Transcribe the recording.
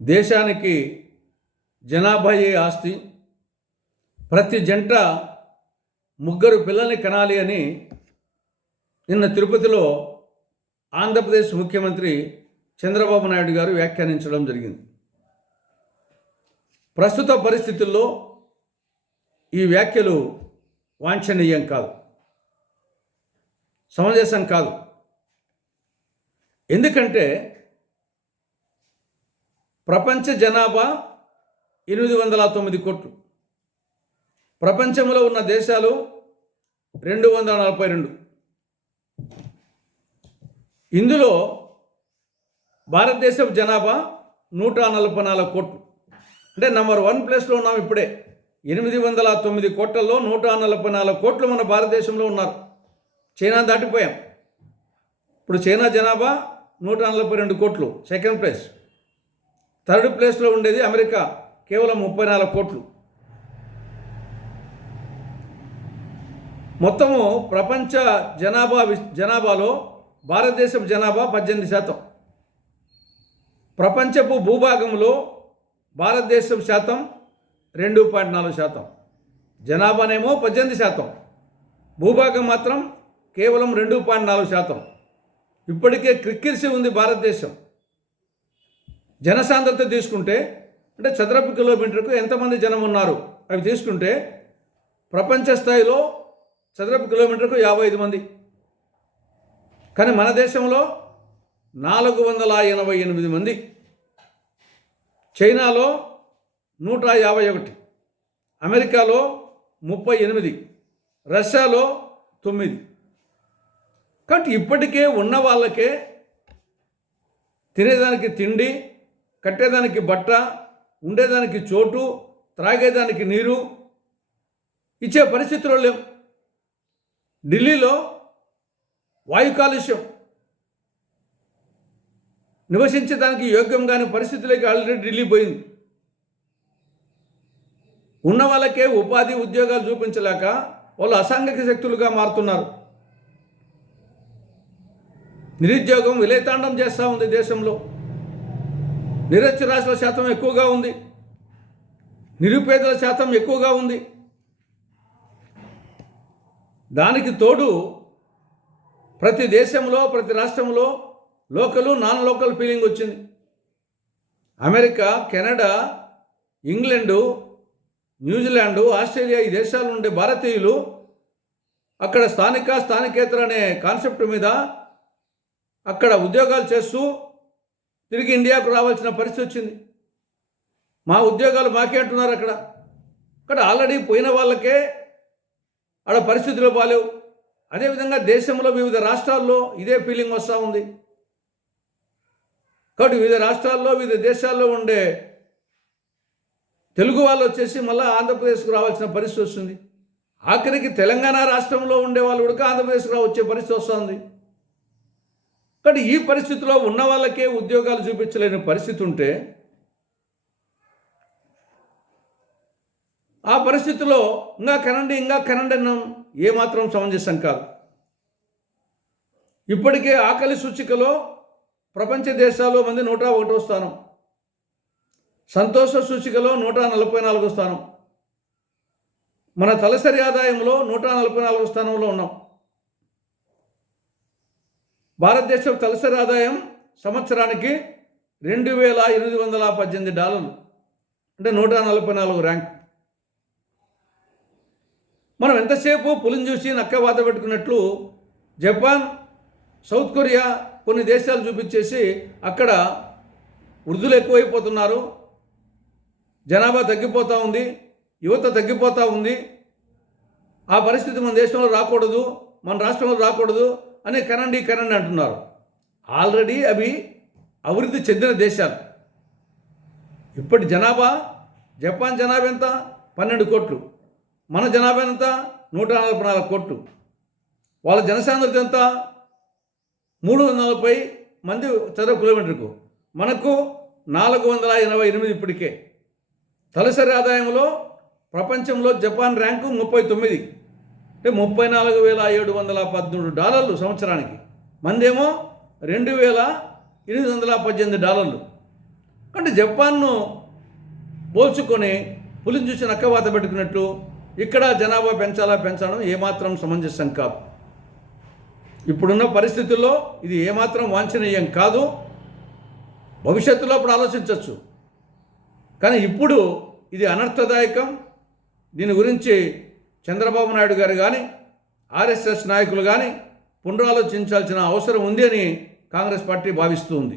దేశానికి జనాభాయే ఆస్తి, ప్రతి జంట ముగ్గురు పిల్లల్ని కనాలి అని నిన్న తిరుపతిలో ఆంధ్రప్రదేశ్ ముఖ్యమంత్రి చంద్రబాబు నాయుడు గారు వ్యాఖ్యానించడం జరిగింది. ప్రస్తుత పరిస్థితుల్లో ఈ వ్యాఖ్యలు వాంఛనీయం కాదు, సమంజసం కాదు. ఎందుకంటే ప్రపంచ జనాభా 809 కోట్లు, ప్రపంచంలో ఉన్న దేశాలు 242. ఇందులో భారతదేశపు జనాభా 144 కోట్లు. అంటే నెంబర్ 1 ప్లేస్లో ఉన్నాం. ఇప్పుడే 809 కోట్లలో 144 కోట్లు మన భారతదేశంలో ఉన్నారు. చైనా దాటిపోయాం. ఇప్పుడు చైనా జనాభా 142 కోట్లు, సెకండ్ ప్లేస్. థర్డ్ ప్లేస్లో ఉండేది అమెరికా, కేవలం 34 కోట్లు. మొత్తము ప్రపంచ జనాభాలో భారతదేశం జనాభా 18%. ప్రపంచపు భూభాగంలో భారతదేశం శాతం 2.4%. జనాభానేమో 18%, భూభాగం మాత్రం కేవలం 2.4%. ఇప్పటికే క్రిక్కిరిసి ఉంది భారతదేశం. జనసాంద్రత తీసుకుంటే, అంటే చదరపు కిలోమీటర్కు ఎంతమంది జనం ఉన్నారు అవి తీసుకుంటే, ప్రపంచ స్థాయిలో చదరపు కిలోమీటర్కు 55 మంది. కానీ మన దేశంలో 488 మంది. చైనాలో 151, అమెరికాలో 38, రష్యాలో 9. కాబట్టి ఇప్పటికే ఉన్న వాళ్ళకే తినేదానికి తిండి, కట్టేదానికి బట్ట, ఉండేదానికి చోటు, త్రాగేదానికి నీరు ఇచ్చే పరిస్థితుల్లో లేవు. ఢిల్లీలో వాయు కాలుష్యం, నివసించడానికి యోగ్యం కాని పరిస్థితులకి ఆల్రెడీ ఢిల్లీ పోయింది. ఉన్న వాళ్ళకే ఉపాధి ఉద్యోగాలు చూపించలేక వాళ్ళు అసాంఘిక శక్తులుగా మారుతున్నారు. నిరుద్యోగం విలయతాండం చేస్తూ ఉంది దేశంలో. నిరక్షరాస్యుల శాతం ఎక్కువగా ఉంది, నిరుపేదల శాతం ఎక్కువగా ఉంది. దానికి తోడు ప్రతి దేశంలో, ప్రతి రాష్ట్రంలో లోకలు, నాన్ లోకల్ ఫీలింగ్ వచ్చింది. America, Canada, England, New Zealand, Australia ఈ దేశాల నుండి భారతీయులు అక్కడ స్థానికేతర అనే కాన్సెప్ట్ మీద అక్కడ ఉద్యోగాలు చేస్తూ తిరిగి ఇండియాకు రావాల్సిన పరిస్థితి వచ్చింది. మా ఉద్యోగాలు మాకే అంటున్నారు. అక్కడ ఆల్రెడీ పోయిన వాళ్ళకే ఆడ పరిస్థితులు బాలేవు. అదేవిధంగా దేశంలో వివిధ రాష్ట్రాల్లో ఇదే ఫీలింగ్ వస్తూ ఉంది. కాబట్టి వివిధ రాష్ట్రాల్లో, వివిధ దేశాల్లో ఉండే తెలుగు వాళ్ళు వచ్చేసి మళ్ళీ ఆంధ్రప్రదేశ్కు రావాల్సిన పరిస్థితి వస్తుంది. ఆఖరికి తెలంగాణ రాష్ట్రంలో ఉండే వాళ్ళు కూడా ఆంధ్రప్రదేశ్కు వచ్చే పరిస్థితి వస్తుంది. కాబట్టి ఈ పరిస్థితిలో ఉన్న వాళ్ళకే ఉద్యోగాలు చూపించలేని పరిస్థితి ఉంటే, ఆ పరిస్థితిలో ఇంకా కనండి అన్నాం ఏమాత్రం సమంజసం కాదు. ఇప్పటికే ఆకలి సూచికలో ప్రపంచ దేశాల్లో మంది 101వ స్థానం, సంతోష సూచికలో 144వ స్థానం, మన తలసరి ఆదాయంలో 144వ స్థానంలో ఉన్నాం. భారతదేశం తలసరి ఆదాయం సంవత్సరానికి $2,818, అంటే 144 ర్యాంక్. మనం ఎంతసేపు పులిని చూసి నక్క వాత పెట్టుకున్నట్లు జపాన్, సౌత్ కొరియా కొన్ని దేశాలు చూపించేసి అక్కడ వృద్ధులు ఎక్కువైపోతున్నారు, జనాభా తగ్గిపోతూ ఉంది, యువత తగ్గిపోతూ ఉంది, ఆ పరిస్థితి మన దేశంలో రాకూడదు, మన రాష్ట్రంలో రాకూడదు అని కనండి అంటున్నారు. ఆల్రెడీ అవి అభివృద్ధి చెందిన దేశాలు. ఇప్పటి జనాభా, జపాన్ జనాభా ఎంత? 12 కోట్లు. మన జనాభా ఎంత? 144 కోట్లు. వాళ్ళ జనసాంద్రత ఎంత? 340 మంది చదరపు కిలోమీటర్కు. మనకు 488 ఇప్పటికే. తలసరి ఆదాయంలో ప్రపంచంలో జపాన్ ర్యాంకు 39, అంటే $34,713 సంవత్సరానికి. మందేమో $2,818. అంటే జపాన్ను పోల్చుకొని పులిని చూసి నక్కవాత పెట్టుకున్నట్టు ఇక్కడ జనాభా పెంచడం ఏమాత్రం సమంజసం కాదు. ఇప్పుడున్న పరిస్థితుల్లో ఇది ఏమాత్రం వాంఛనీయం కాదు. భవిష్యత్తులో అప్పుడు ఆలోచించవచ్చు, కానీ ఇప్పుడు ఇది అనర్థదాయకం. దీని గురించి చంద్రబాబు నాయుడు గారు కానీ ఆర్ఎస్ఎస్ నాయకులు కానీ పునరాలోచించాల్సిన అవసరం ఉంది అని కాంగ్రెస్ పార్టీ భావిస్తూ ఉంది.